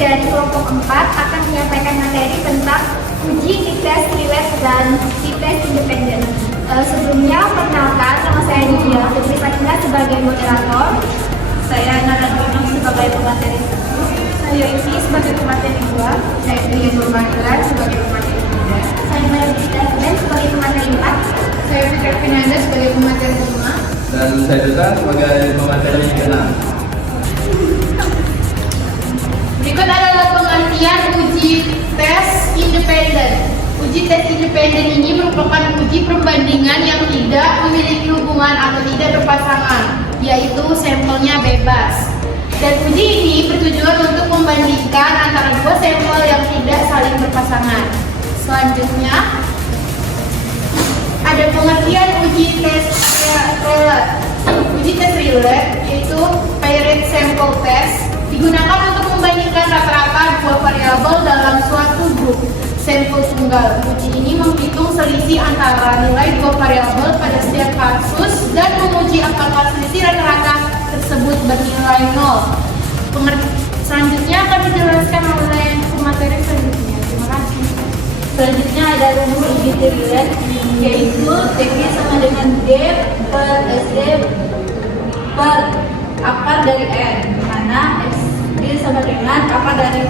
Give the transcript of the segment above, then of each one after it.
dari kelompok 4 akan menyampaikan materi tentang uji tes relate dan tes independen. Sebelumnya, perkenalkan, nama saya Nidia Putri Sakina sebagai moderator. Saya Nara Gunung sebagai pemateri 1. Saya Isi sebagai pemateri 2. Saya Sri Nurmanilan sebagai pemateri 3. Saya Melody Steven sebagai pemateri 4. Saya Fitri Finanda sebagai pemateri 5. Dan saya juga sebagai pemateri 6. Berikut adalah pengertian uji tes independen. Uji tes independen ini merupakan uji perbandingan yang tidak memiliki hubungan atau tidak berpasangan, yaitu sampelnya bebas. Dan uji ini bertujuan untuk membandingkan antara dua sampel yang tidak saling berpasangan. Selanjutnya, ada pengertian uji tes relate. Uji tes relate yaitu paired sample test digunakan untuk membandingkan rata-rata dua variabel dalam suatu grup sampel tunggal. Uji ini menghitung selisih antara nilai dua variabel pada setiap kasus dan menguji apakah selisih rata-rata tersebut bernilai 0. Selanjutnya akan dijelaskan oleh pemateri selanjutnya. Terima kasih. Selanjutnya ada rumus uji relate, yaitu TG sama dengan D per SD per akar dari N, di mana SD sama dengan akar dari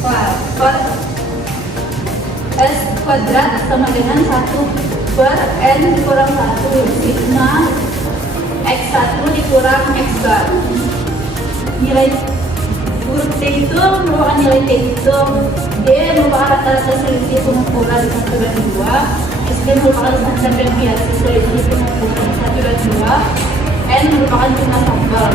per S kuadrat sama dengan 1 per N dikurang 1 sigma X1 dikurang X bar. Nilai huruf T itu merupakan nilai T hitung, D merupakan rata-rata selisih pengukuran 1 dan 2, SD merupakan standar dan biasa selisih pengukuran 1 dan 2, N merupakan jumlah sampel.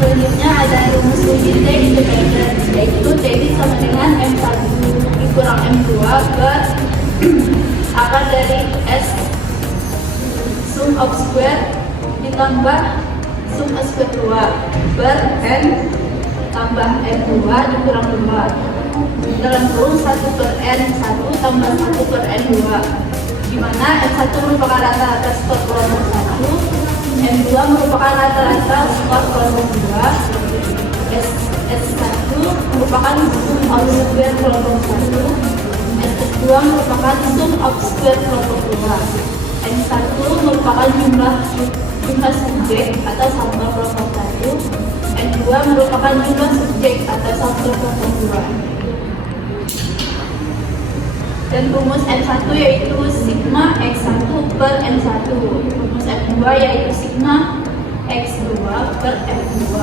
Selanjutnya ada rumus uji T independen, yaitu T sama dengan M1 dikurang M2 per akar dari S sum of square ditambah sum of square 2 per N tambah N2 dikurang 2 dalam kurung 1 per N1 tambah 1 per N2, di mana M1 merupakan rata-rata skor kelompok 1, M2 merupakan rata-rata skor kelompok 2, S1 merupakan sum of square kelompok 1, S2 merupakan sum of square kelompok 2, N1 merupakan jumlah subjek atau sampel kelompok 1, N2 merupakan jumlah subjek atau sampel kelompok 2. Dan rumus N1 yaitu sigma X1 per N1, rumus N2 yaitu sigma X2 per N2,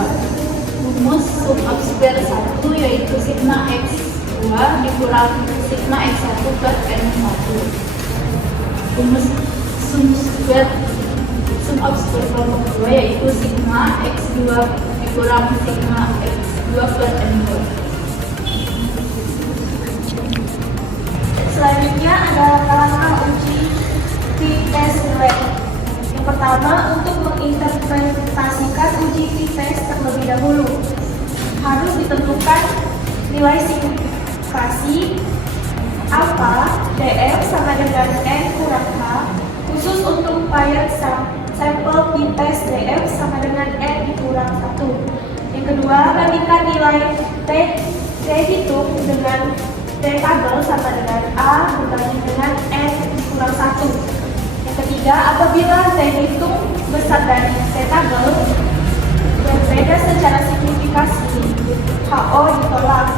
rumus sum of square 1 yaitu sigma X2 dikurang sigma X1 per N1, rumus sum of square kelompok 2 yaitu sigma X2 dikurang sigma X2 per N2. Selanjutnya adalah langkah uji tes relate. Yang pertama, untuk menginterpretasikan uji tes terlebih dahulu, harus ditentukan nilai signifikasi alpha df sama dengan n kurang h khusus untuk paired sampel tes df sama dengan n kurang 1. Yang kedua, bandingkan nilai t hitung dengan T tabel sama dengan A berbanding dengan N kurang 1. Yang ketiga, apabila T hitung besar dari T tabel berbeda secara signifikasi, HO ditolak.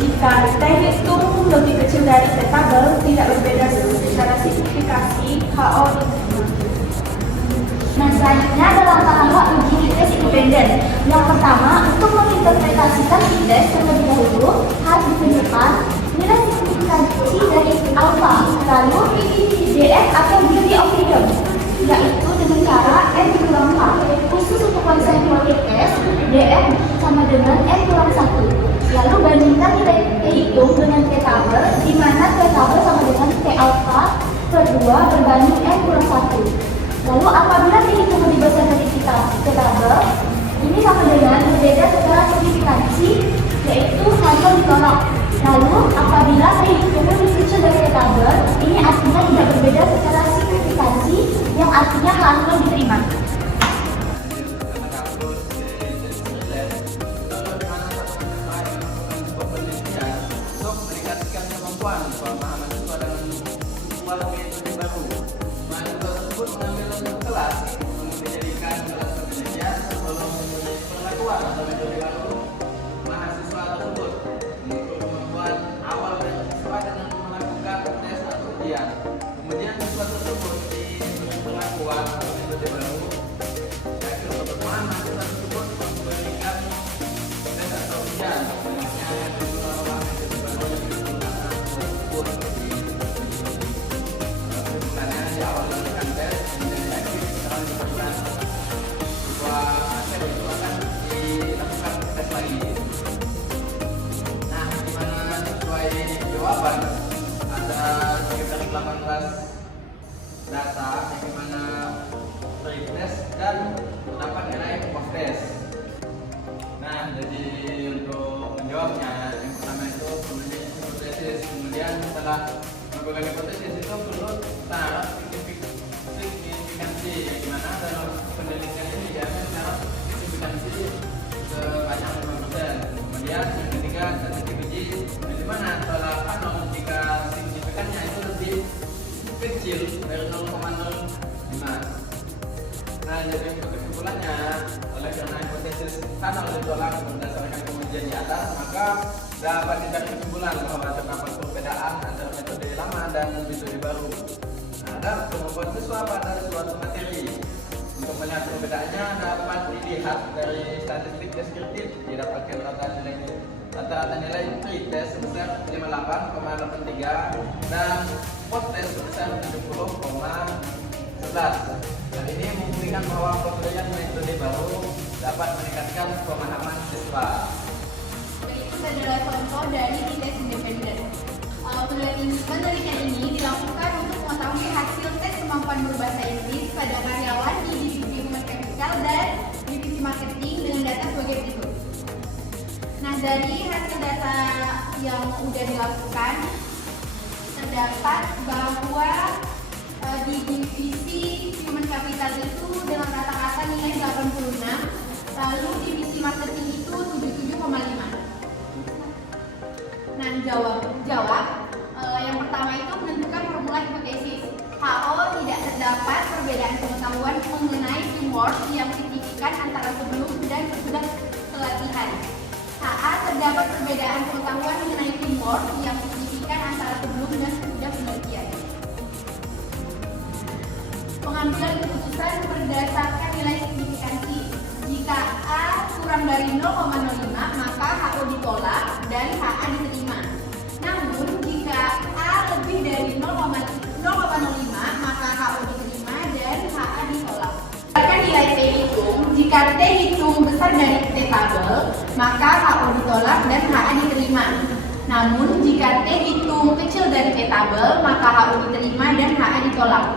Jika T hitung lebih kecil dari T tabel tidak berbeda secara signifikasi, HO diterima. Nah, selanjutnya adalah langkah uji tes independen. Yang pertama, untuk menginterpretasikan tes terlebih dahulu harus ditentukan nilai signifikansi dari alpha, lalu DF atau degree of freedom, yaitu dengan cara N kurang 4. Khusus untuk konsep tes, DF sama dengan N kurang 1. Lalu bandingkan nilai T hitung dengan T tabel, di mana T tabel sama dengan T alpha per 2 berbanding N kurang 1. Lalu apabila T hitung lebih besar dari T tabel, ini sama dengan berbeda secara signifikansi, yaitu hasil ditolak. Lalu apabila T hitung lebih kecil dari T tabel, ini artinya tidak berbeda secara signifikansi, yang artinya hasil diterima. pengetahuan atau metode baru mahasiswa tersebut untuk membuat awal dari siswa dengan melakukan tes atau ujian. Kemudian siswa tersebut diberi pengakuan atau metode baru, yaitu pertama mahasiswa tersebut memberikan tes atau ujian. Selanjutnya yang kedua metode baru yang digunakan tersebut bukannya di awal melakukan tes, kemudian efektif setelah diberikan sebuah hasil itu akan dilakukan tes lagi. Nah, dimana sesuai jawaban ada sekitar 18 data yang dimana pre-test dan terdapat nilai post-test. Nah, jadi untuk menjawabnya yang pertama itu penulis hipotesis. Kemudian setelah melakukan hipotesis itu perlu taruh signifikansi, yang dimana dalam penelitian ini diambil taruh signifikansi sebanyak 5%. Kemudian yang ketiga statistik uji, yang dimana tolak 0 jika signifikannya itu lebih kecil dari 0,05. Nah, jadi untuk kesimpulannya, oleh karena hipotesis kanal ditolak berdasarkan pengujian di atas, maka dapat dicari kesimpulan bahwa terdapat perbedaan antara metode lama dan metode baru. Nah, dan kemampuan siswa pada suatu materi untuk melihat perbedaannya dapat dilihat dari statistik deskriptif, didapatkan rata-rata nilai pre-test sebesar 58,83 dan post-test sebesar 70,11. Dan ini membuktikan bahwa pemberian metode baru dapat meningkatkan pemahaman siswa. Berikut adalah contoh dari tes independen. Penelitian ini dilakukan untuk mengetahui hasil tes kemampuan berbahasa Inggris pada karyawan di divisi human capital dan divisi marketing dengan data sebagai berikut. Nah, dari hasil data yang sudah dilakukan terdapat bahwa di divisi human capital itu dengan rata-rata nilai 86, lalu divisi marketing itu 77,5. Nah, jawab yang pertama itu menentukan formula hipotesis. HO tidak terdapat perbedaan pengetahuan mengenai teamwork yang signifikan antara sebelum dan sesudah pelatihan. HA terdapat perbedaan pengetahuan mengenai teamwork yang signifikan antara sebelum dan sesudah penelitian. Pengambilan keputusan berdasarkan nilai signifikansi. Jika A kurang dari 0,05 maka HO ditolak dan HA diterima. Namun jika A lebih dari 0,05 maka HO diterima dan HA ditolak. Berdasarkan nilai T hitung, jika T hitung besar dari T tabel maka HO ditolak dan HA diterima. Namun jika T hitung kecil dari T tabel maka HO diterima dan HA ditolak.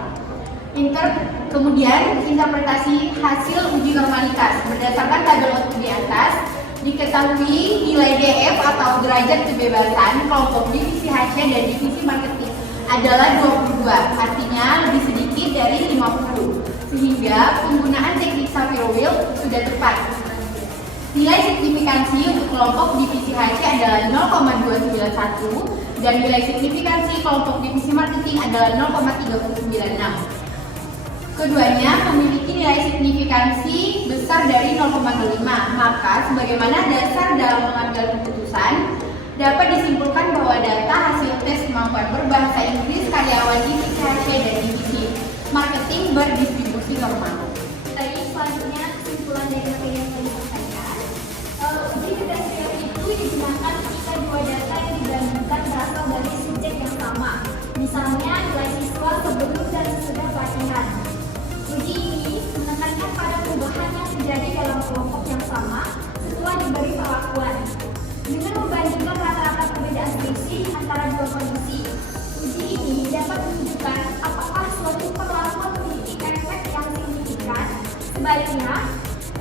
Kemudian interpretasi hasil uji normalitas berdasarkan tabel output di atas. Diketahui nilai DF atau derajat kebebasan kelompok divisi HC dan divisi marketing adalah 22, artinya lebih sedikit dari 50, sehingga penggunaan teknik Savio-Wheel sudah tepat. Nilai signifikansi untuk kelompok divisi HC adalah 0,291 dan nilai signifikansi kelompok divisi marketing adalah 0,396. Keduanya memiliki nilai signifikansi besar dari 0,05, maka sebagaimana dasar dalam mengambil keputusan, dapat disimpulkan bahwa data hasil tes kemampuan berbahasa Inggris karyawan divisi HC dan divisi marketing berdistribusi normal. Jadi selanjutnya kesimpulan dari materi yang tadi disampaikan, uji ketersediaan itu digunakan ketika dua data yang dibandingkan berasal dari subjek yang sama, misalnya nilai siswa sebelum dan sesudah pelatihan. Uji ini menekankan pada perubahan yang terjadi dalam kelompok yang sama setelah diberi perlakuan. Dengan membandingkan rata-rata perbedaan selisih antara dua kondisi, uji ini dapat menunjukkan apakah suatu perlakuan memiliki efek yang signifikan. Sebaliknya,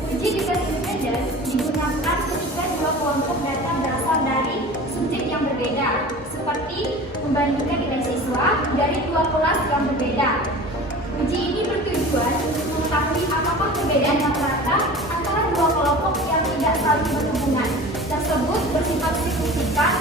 uji independen digunakan ketika dua kelompok data berasal dari subjek yang berbeda, seperti membandingkan nilai siswa dari dua kelas yang berbeda. Uji ini bertujuan untuk mengetahui apakah perbedaan yang rata antara dua kelompok yang tidak saling berhubungan tersebut bersifat signifikan